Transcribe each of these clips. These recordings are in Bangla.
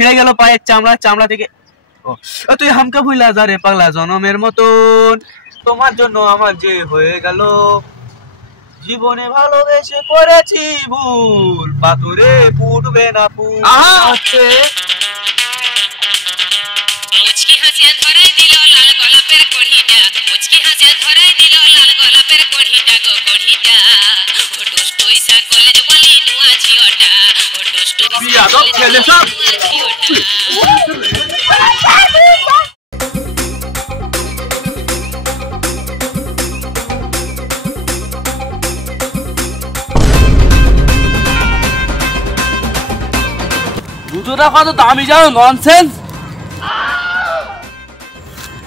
ছিঁড়ে গেল পায়ের চামড়া, চামড়া থেকে তুই হামকা ভুইলা যা রে পাগলা জনমের মতন, তোমার জন্য আমার যে হয়ে গেল, জীবনে ভালোবেসে করেছি ভুল, পাথরে ফুটবে না ফুল। হচ্ছে মুচকি হাসে ধরাই দিল লাল গোলাপের কড়িটা, মুচকি হাসে ধরাই দিল লাল গোলাপের কড়িটা গো কড়িটা, ও টুসটুইসা কলেজ বলি নুয়া ঝিওটা, ও টুসটুইসা কলেজ বলি নুয়া ঝিওটা। জুতোটা কত দামি জানো? ননসেন্স,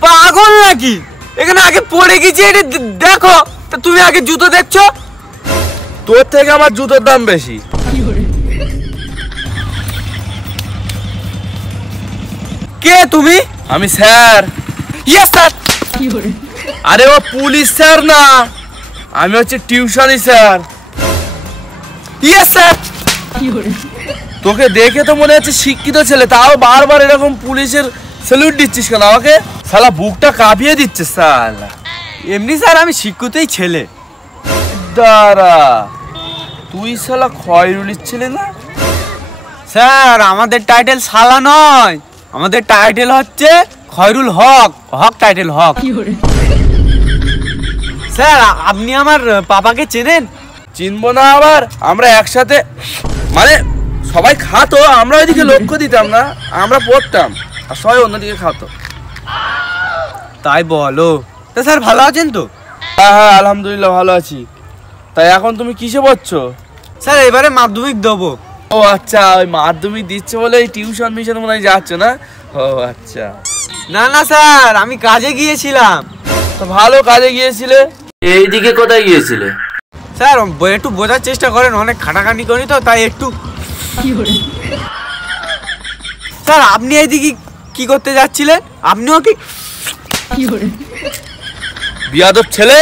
পাগল নাকি? এখানে আগে পড়ে গেছি, এটা দেখো। তা তুমি আগে জুতো দেখছো? তোর থেকে আমার জুতোর দাম বেশি। কে তুমি? আমি স্যার। Yes sir. আরে ও পুলিশ স্যার না, আমি হচ্ছে টিউশনি স্যার। Yes sir. তোকে দেখে তো মনে হচ্ছে শিক্ষিত ছেলে, তাও বারবার এরকম পুলিশের স্যালুট দিচ্ছিস কেন আমাকে? শালা বুকটা কাঁপিয়ে দিচ্ছে শালা। এমনি স্যার আমি শিক্ষিতই ছেলে। দাঁড়া, তুই শালা খয়রুলির ছেলে না? স্যার আমাদের টাইটেল শালা নয়, আমাদের টাইটেল হচ্ছে খয়রুল হক। হক টাইটেল হক। স্যার আপনি আমার পাপাকে চেনেন? চিনবো না আবার? আমরা একসাথে মানে সবাই খাতো, আমরা ওইদিকে লক্ষ্য দিতাম না, আমরা পড়তাম আর সবাই অন্যদিকে খাতো। তাই বলো। তা স্যার ভালো আছেন তো? হ্যাঁ হ্যাঁ আলহামদুলিল্লাহ ভালো আছি। তাই এখন তুমি কিসে পড়ছো? স্যার এবারে মাধ্যমিক দেবো। ও আচ্ছা, ওই মাধ্যমিক দিচ্ছে বলে এই টিউশন মিশন মনে হয় যাচ্ছ না? ও আচ্ছা। না না স্যার, আমি কাজে গিয়েছিলাম। তো ভালো কাজে গিয়েছিলে। এইদিকে কোথায় গিয়েছিলে? স্যার একটু বোঝার চেষ্টা করেন, অনেক খাটাখানি করি তো তাই একটু। স্যার আপনি এইদিকে কি করতে যাচ্ছিলেন? আপনিও কি? বিয়াদব ছেলে,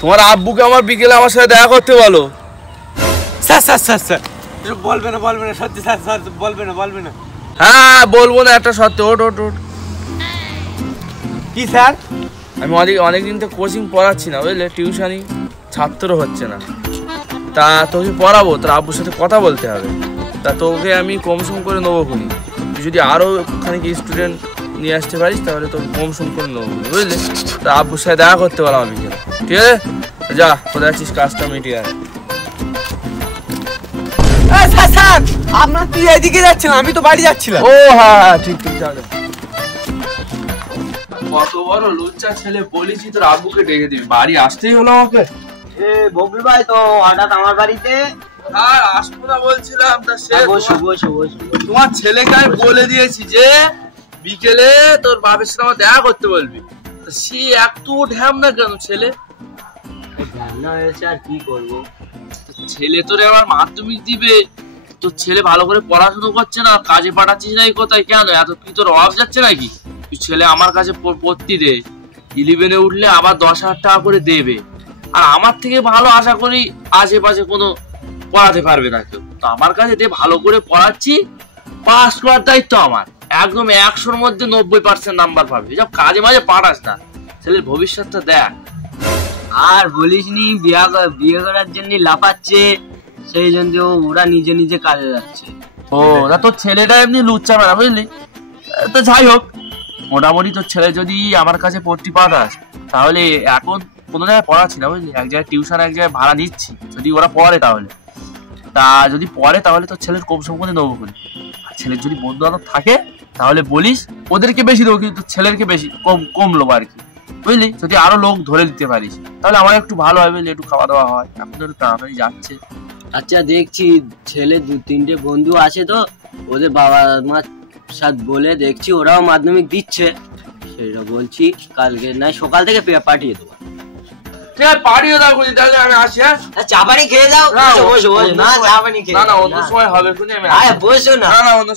তোমার আব্বুকে আমার বিকেলে আমার সাথে দেখা করতে বলো। স্যার স্যার স্যার স্যার বলবে না, বলবে না, সত্যি স্যার, স্যার বলবে না, বলবে না। হ্যাঁ বলবো না, একটা সত্যি। ওট ওট ওট। কি স্যার? আমি অনেকদিন তো কোচিং পড়াচ্ছি না, বুঝলে, টিউশনি ছাত্র হচ্ছে না। তা তোকে পড়াবো, তোর আব্বুর সাথে কথা বলতে হবে। তা তোকে আমি কম সম করে নেবো খুনি। তুই যদি আরও খানিক স্টুডেন্ট নিয়ে আসতে পারিস তাহলে তোকে কম সম করে নেবো, বুঝলি? তা আব্বুর সাথে দেখা করতে পারলাম আমি, ঠিক আছে? যা, কোথায় আছিস, কাজটা মিটিয়ে আয়। স্যার আপনার তুই এদিকে যাচ্ছিলাম, আমি তো বাড়ি যাচ্ছিলাম। ও হ্যাঁ হ্যাঁ ঠিক ঠিক, যা যা। কত বড় লুচ্চা ছেলে, বলেছি তোর আব্বুকে ডেকে দিবি, বাড়ি আসতেই হলো আমাকে। বকবি ভাই তো হঠাৎ আমার বাড়িতে? আর আসবো না বলছিলাম। তা সে বসো বসো বসো। তোমার ছেলেকে আমি বলে দিয়েছি যে বিকেলে তোর বাবার সাথে আমার দেখা করতে বলবি। সে একটু ঢ্যাম না কেন ছেলে? রান্না হয়েছে আর কি করবো। ছেলে তোরে আবার মাধ্যমিক দিবে, তোর ছেলে ভালো করে পড়াশুনো করছে না, কাজে পাঠাচ্ছিস না কোথায়? কেন এত কি তোর অভাব যাচ্ছে নাকি? তুই ছেলে আমার কাছে পড়তি দে, 11-এ উঠলে আবার 10,000 টাকা করে দেবে। আর আমার থেকে ভালো আশা করি আশেপাশে কোনো পড়াতে পারবে না কেউ। তো আমার কাছে দিয়ে ভালো করে পড়াচ্ছি, পাস করার দায়িত্ব আমার। একদম 100-র মধ্যে 90% নাম্বার পাবে। এসব কাজে মাঝে পাঠাস না, ছেলের ভবিষ্যৎটা দেখ। আর বলিস নি, বিয়ে করার জন্য লাফাচ্ছে, সেই জন্য ওরা নিজে নিজে কাজে যাচ্ছে। ও না, তোর ছেলেটা এমনি লুচ্চা না, বুঝলি? তো যাই হোক, মোটামুটি তোর ছেলে যদি আমার কাছে পড়তে পাঠাস তাহলে এখন কোনো জায়গায় পড়াচ্ছি না, বুঝলি? এক জায়গায় টিউশন, এক জায়গায় ভাড়া নিচ্ছি, যদি ওরা পড়ে তাহলে। তা যদি পড়ে তাহলে তোর ছেলের কম সম করে নেবো বলি। আর ছেলের যদি বন্ধু বান্ধব থাকে তাহলে বলিস, ওদেরকে বেশি দেবো কিন্তু ছেলেরকে বেশি কম লোবো আর কি, বুঝলি? যদি আরো লোক ধরে দিতে পারিস তাহলে আমার একটু ভালো হয়, বুঝলি? একটু খাওয়া দাওয়া হয়, এখন তো একটু তাড়াতাড়ি যাচ্ছে। আচ্ছা দেখছি, ছেলে 2-3টে বন্ধু আছে তো, ওদের বাবা মার সাথে বলে দেখছি, ওরাও মাধ্যমিক দিচ্ছে, সেটা বলছি কালকে নয় সকাল থেকে পাঠিয়ে দেবো। ঠিক আছে, পাঠিয়ে দাও বলি, তাহলে আমি আসি। হ্যাঁ, চা পানি খেয়ে যাও। বসো বসো। না চা পানি খেয়ে না, অন্য সময় হবে, শুনি আমি। আরে বসো না। না অন্য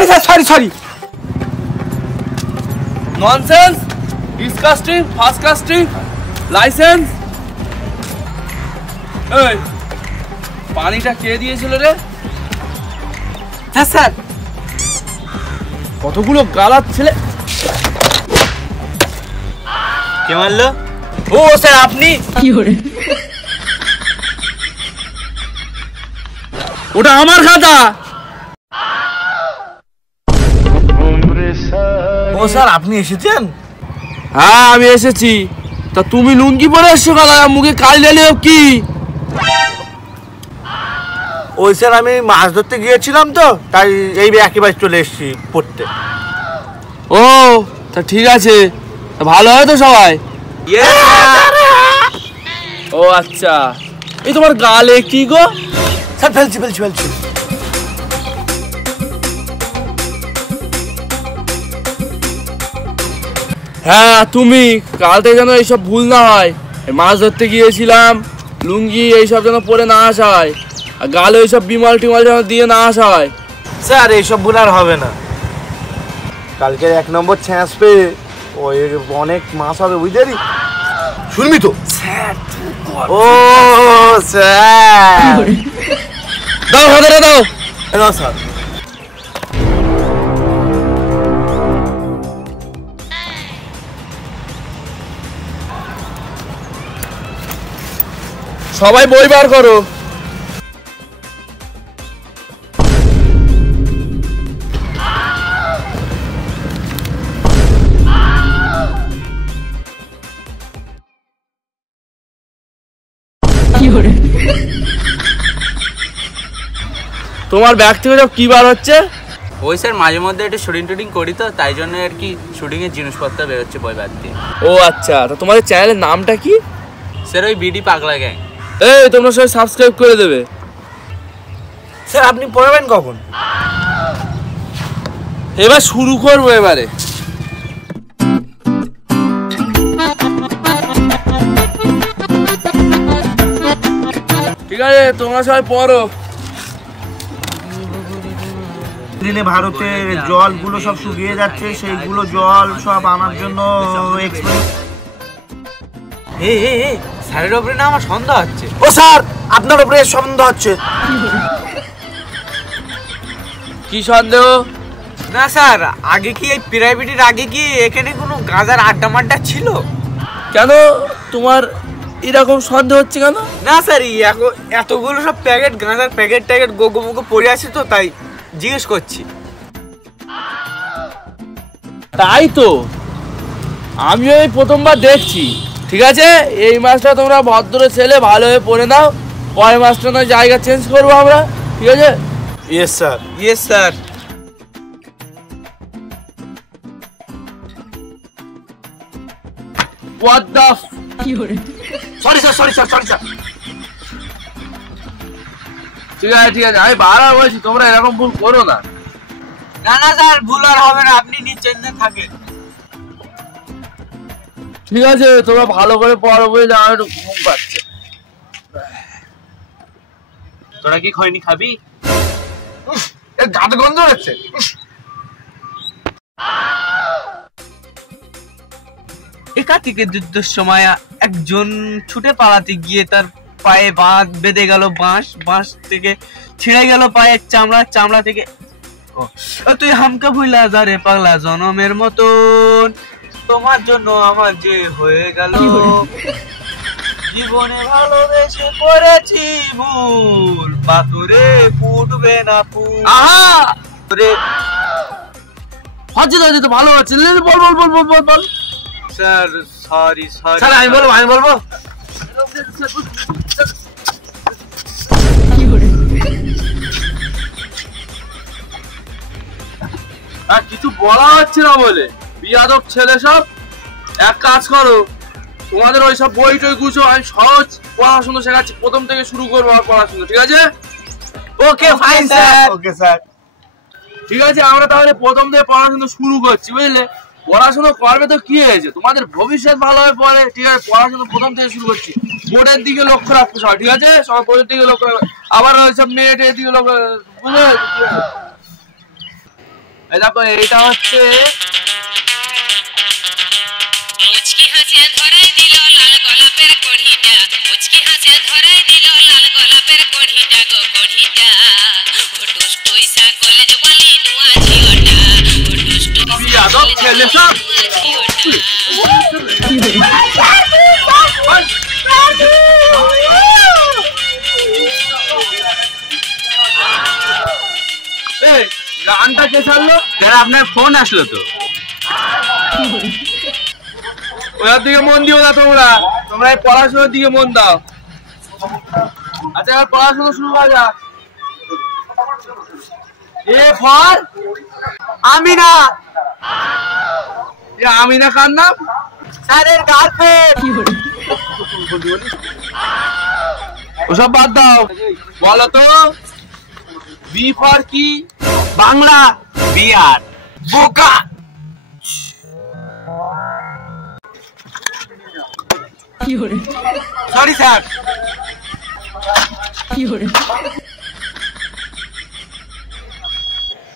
sorry sir, sorry sorry. Nonsense, disgusting, first casting, licence. এই পানিটা কে দিয়েছিল রে? হ্যাঁ স্যার। কতগুলো গালার ছেলে। কে মারলো? ও স্যার আপনি। ওটা আমার খাতা। ও স্যার আপনি এসেছেন? হ্যাঁ আমি এসেছি। তা তুমি লুঙ্গি পরে এসছো কাল, মুখে কালি ঢালিও কি? ওই স্যার আমি মাছ ধরতে গিয়েছিলাম তো, তাই এই একেবারে চলে এসেছি পড়তে। ও তা ঠিক আছে, তা ভালো হয় তো সবাই? ও আচ্ছা, এই তোমার গালে কি গো? স্যার ফেলছি ফেলছি ফেলছি। হ্যাঁ তুমি কাল থেকে যেন এইসব ভুল না হয়। মাছ ধরতে গিয়েছিলাম, লুঙ্গি এইসব যেন পরে না আসা হয়, আর গালে ওইসব বিমল টিমল যেন দিয়ে না আসা হয়। স্যার এইসব ভুল আর হবে না। কালকে 1 নম্বর ছ্যাঁচ পেয়ে ওই অনেক মাছ হবে বুঝলি। শুনবি তো স্যার? ও স্যার দাও হাতে দাও। না স্যার। সবাই বই বার করো। তোমার ব্যাগ থেকে সব কি বার হচ্ছে? ওই স্যার মাঝে মধ্যে একটু শুটিং টুটিং করি তো, তাই জন্য আর কি শুটিং এর জিনিসপত্র বেরোচ্ছে বই বাদ দিয়ে। ও আচ্ছা, তা তোমাদের চ্যানেলের নামটা কি? স্যার ওই বিডি পাগলা গ্যাং। এই তোমরা সবাই সাবস্ক্রাইব করে দেবে। স্যার আপনি পড়াবেন কখন? এবার শুরু করবো এবারে। ঠিক আছে তোমরা সবাই পড়ো। দিনে ভারতের জলগুলো সব শুকিয়ে যাচ্ছে, সেইগুলো জল সব আনার জন্য স্যারের ওপরে না আমার সন্দেহ হচ্ছে। ও স্যার আপনার উপরে সন্দেহ হচ্ছে। কি সন্দেহ? না স্যার, আগে কি এই প্রাইভেটের আগে কি এখানে কোনো গাঁজার আড্ডা মাড্ডা ছিল? কেন তোমার এরকম সন্দেহ হচ্ছে কেন? না স্যার, এতগুলো সব প্যাকেট গাঁজার প্যাকেট ট্যাকেট গোগো মুগো পড়ে আছে তো, তাই জিজ্ঞেস করছি। তাই তো আমিও এই প্রথমবার দেখছি। ঠিক আছে এই মাসটা তোমরা ভদ্র ছেলে ভালো হয়ে পড়ে নাও, পরের মাসটা নয় জায়গা চেঞ্জ করবো আমরা। ঠিক আছে? Yes sir. Yes sir. What the sorry sir, sorry sir, sorry sir. ঠিক আছে ঠিক আছে, আমি বারবার বলছি তোমরা এরকম ভুল করো না। না না স্যার, ভুল আর হবে না, আপনি নিশ্চিন্তে থাকেন। ঠিক আছে তোমরা ভালো করে পড়ো, বুঝলে আমার একটু ঘুম পাচ্ছে। তোরা কি খৈনি খাবি? গাঁদ গন্ধ হচ্ছে। একাধিকের যুদ্ধের সময় একজন ছুটে পালাতে গিয়ে তার পায়ে বাঁধ বেঁধে গেল বাঁশ থেকে ছিঁড়ে গেল পায়ের চামড়া থেকে। তুই হামকা ভুইলা যা রে পাগলা জনমের মতন, তোমার জন্য আমার যে হয়ে গেল, জীবনে ভালোবেসে করেছি ভুল, পাথরে ফুটবে না ফুল। হচ্ছে তো ভালো আছে। বল বল বল বল বল বল। Sir sorry sorry. স্যার আমি বলবো। আর কিছু বলা হচ্ছে না বলে বিয়াদব ছেলে সব। এক কাজ করো, তোমাদের ওই সব বই টই গুছো, আমি সহজ পড়াশোনা শেখাচ্ছি, প্রথম থেকে শুরু করবো আমার পড়াশোনা। ঠিক আছে? Okay fine sir. Okay sir. ঠিক আছে আমরা তাহলে প্রথম থেকে পড়াশোনা শুরু করছি, বুঝলে? পড়াশোনা করবে তো কি হয়েছে, তোমাদের ভবিষ্যৎ ভালো হয়ে পড়ে। ঠিক আছে পড়াশোনা প্রথম থেকে শুরু করছি। বোর্ডের দিকে লক্ষ্য রাখতে সবাই। ঠিক আছে সবাই বোর্ডের দিকে লক্ষ্য রাখবে, আবার ওই সব মেয়েটের দিকে লক্ষ্য, বুঝলে? এই দেখো এইটা হচ্ছে মুচকি হাসে ধরাই দিল লাল গোলাপের কড়িটা মুচকি হাসে ধরাই দিল লাল গোলাপের কড়িটা গো কড়িটা ও টুসটুইসা কলেজ বলি নুয়া ঝিওটা ও টুসটুইসা যাদব ছেলে সব এই গানটা কে ছাড়লো? স্যার আপনার ফোন আসলো তো। ওর দিকে মন দিও না তোমরা, তোমরা এই পড়াশোনার দিকে মন দাও। আচ্ছা এবার পড়াশোনা শুরু করা যাক। এ ফর আমিনা, এ আমিনা কার নাম? স্যারের গার্লফ্রেন্ড। ওসব বাদ দাও, বলো তো বি ফর কি? বাংলা বিয়ার। বোকা। Sorry sir.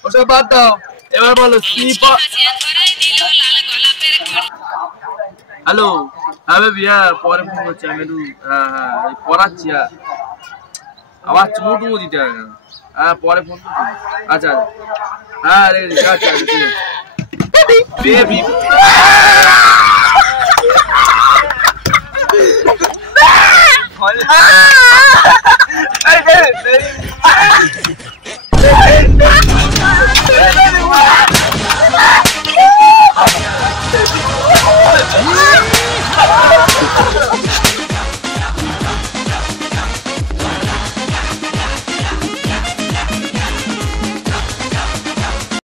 ওসব বাদ দাও, এবার বলো সি ফর। ধরাই দিল লাল গোলাপের কড়ি হ্যালো, হ্যাঁ বেবিয়া পরে ফোন করছি আমি একটু পড়াচ্ছি। আবার চুমু দিতে হবে না। হ্যাঁ পরে ফোন করছি। আচ্ছা হ্যাঁ রে আচ্ছা বেবি হল